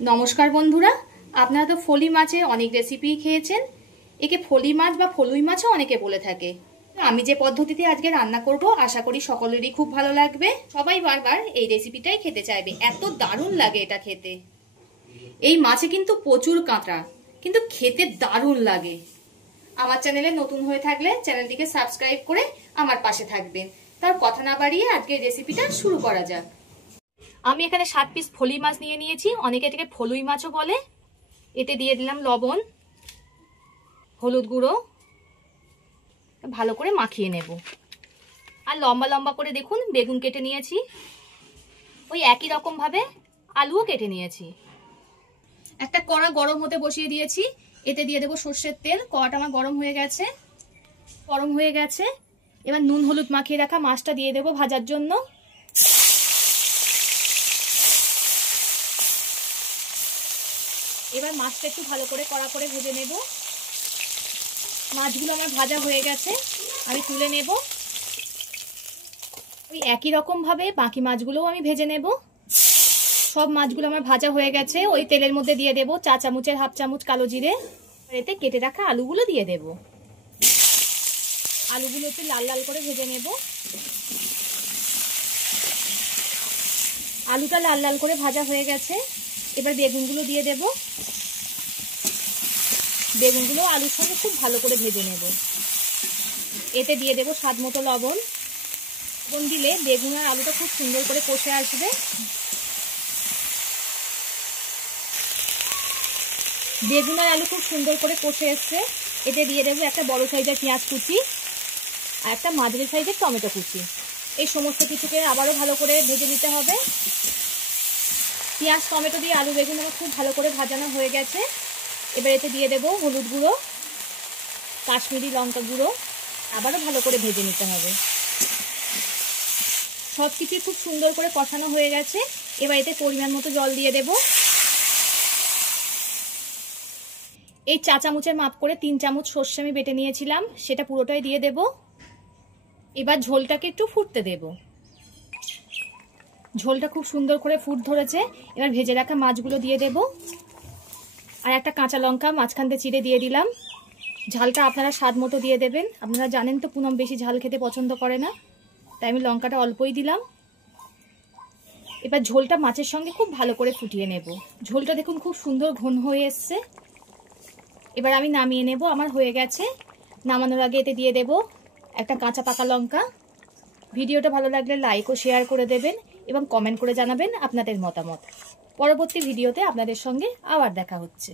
नमस्कार बंधुरा आपनारा तो फली माछे अनेक रेसिपि खेयेछेन एके फली माछ बा फलुई माछও अनेके बोले थाके। आमी जे पद्धतिते आजके रान्ना करब आशा करी सकलेरই खूब भालो लागबे। सबाई बारबार এই রেসিপিটাই খেতে চাইবে, এত দারুণ লাগে এটা খেতে। এই মাছে কিন্তু প্রচুর কাঁটা, কিন্তু খেতে দারুণ লাগে। আমার চ্যানেলে নতুন হয়ে থাকলে চ্যানেলটিকে সাবস্ক্রাইব করে আমার পাশে থাকবেন। তার কথা না বাড়িয়ে আজকে রেসিপিটা শুরু করা যাক। আমি এখানে 7 পিস ফলি মাছ নিয়ে নিয়েছি, অনেকে এটাকে ফলুই মাছও বলে। এতে দিয়ে দিলাম লবণ, হলুদ গুঁড়ো, ভালো করে মাখিয়ে নেব। আর লম্বা লম্বা করে দেখুন বেগুন কেটে নিয়েছি, ওই একই রকম ভাবে আলুও কেটে নিয়েছি। একটা কড়া গরম হতে বসিয়ে দিয়েছি, এতে দিয়ে দেব সরষের তেল। কড়াটা আমার গরম হয়ে গেছে। এবার নুন হলুদ মাখিয়ে রাখা মাছটা দিয়ে দেব ভাজার জন্য। এবার মাছটা একটু ভালো করে কড়া করে ভেজে নেব। মাছগুলো আমার ভাজা হয়ে গেছে, আমি তুলে নেব। ওই একই রকম ভাবে বাকি মাছগুলোও আমি ভেজে নেব। সব মাছগুলো আমার ভাজা হয়ে গেছে। ওই তেলের মধ্যে দিয়ে দেব চা চামচের হাফ চামচ কালো জিরে। এতে কেটে রাখা আলুগুলো দিয়ে দেব। আলুগুলো একটু লাল লাল করে ভেজে নেব। আলুটা লাল লাল করে ভাজা হয়ে গেছে। এবার বেগুনগুলো দিয়ে দেব। বেগুনগুলো আলুর সঙ্গে খুব ভালো করে ভেজে নেব। এতে দিয়ে দেব স্বাদ মতো লবণ। লবণ দিলে বেগুন আর আলুটা খুব সুন্দর করে কষে আসবে। বেগুন আর আলু খুব সুন্দর করে কষে এসছে। এতে দিয়ে দেব একটা বড় সাইজের পেঁয়াজ কুচি আর একটা মাঝারি সাইজের টমেটো কুচি। এই সমস্ত কিছুকে আবারও ভালো করে ভেজে নিতে হবে। পেঁয়াজ টমেটো দিয়ে আলু বেগুন আমার খুব ভালো করে ভাজানো হয়ে গেছে। এবার এতে দিয়ে দেব হলুদ গুঁড়ো, কাশ্মীরি লঙ্কা গুঁড়ো, আবারও ভালো করে ভেজে নিতে হবে। সব কিছু খুব সুন্দর করে কষানো হয়ে গেছে। এবার এতে পরিমাণ মতো জল দিয়ে দেব। এই চা চামচের মাপ করে 3 চামচ সর্ষে আমি বেটে নিয়েছিলাম, সেটা পুরোটাই দিয়ে দেব। এবার ঝোলটাকে একটু ফুটতে দেব। ঝোলটা খুব সুন্দর করে ফুট ধরেছে। এবার ভেজে রাখা মাছগুলো দিয়ে দেব। আর একটা কাঁচা লঙ্কা মাঝখান দিয়ে চিড়ে দিয়ে দিলাম। ঝালটা আপনারা স্বাদ মতো দিয়ে দেবেন। আপনারা জানেন তো পুনম বেশি ঝাল খেতে পছন্দ করে না, তাই আমি লঙ্কাটা অল্পই দিলাম। এবার ঝোলটা মাছের সঙ্গে খুব ভালো করে ফুটিয়ে নেব। ঝোলটা দেখুন খুব সুন্দর ঘন হয়ে এসছে। এবার আমি নামিয়ে নেব। আমার হয়ে গেছে। নামানোর আগে এতে দিয়ে দেব একটা কাঁচা পাকা লঙ্কা। ভিডিওটা ভালো লাগলে লাইক ও শেয়ার করে দেবেন এবং কমেন্ট করে জানাবেন আপনাদের মতামত। পরবর্তী ভিডিওতে আপনাদের সঙ্গে আবার দেখা হচ্ছে।